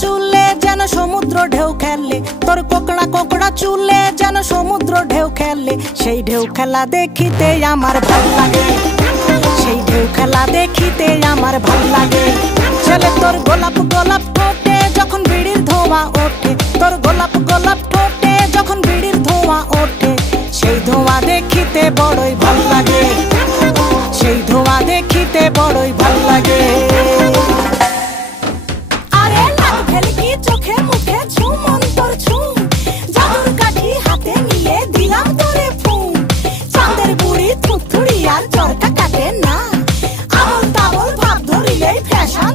চুলে যেন সমুদ্র ঢেউ খেলে, তোর কোকড়া কোকড়া চুলে যেন সমুদ্র ঢেউ খেলে। সেই ঢেউ খেলা দেখিতে আমার ভাল লাগে, সেই ঢেউ খেলা দেখিতে আমার ভাল লাগে। ছেলে তোর গোলাপ গোলাপ ঠোঁটে যখন বিড়ির ধোঁয়া ওঠে, তোর গোলাপ গোলাপ ঠোঁটে যখন বিড়ির ধোঁয়া ওঠে, সেই ধোঁয়া দেখিতে বড়ই ভাল লাগে, সেই ধোঁয়া দেখিতে বড়ই ভাল লাগে। আরে লাগ ভেলকি চোখে মুখে ঝুম অন্তর ঝুম, জাদুর কাঠি হাতে নিয়ে দিলাম তোরে ফুম। চাঁদের বুড়ি থুথুড়ি আর চরকা কাটে না, আবল তাবল ভাব ধরিলেই ফ্যাশন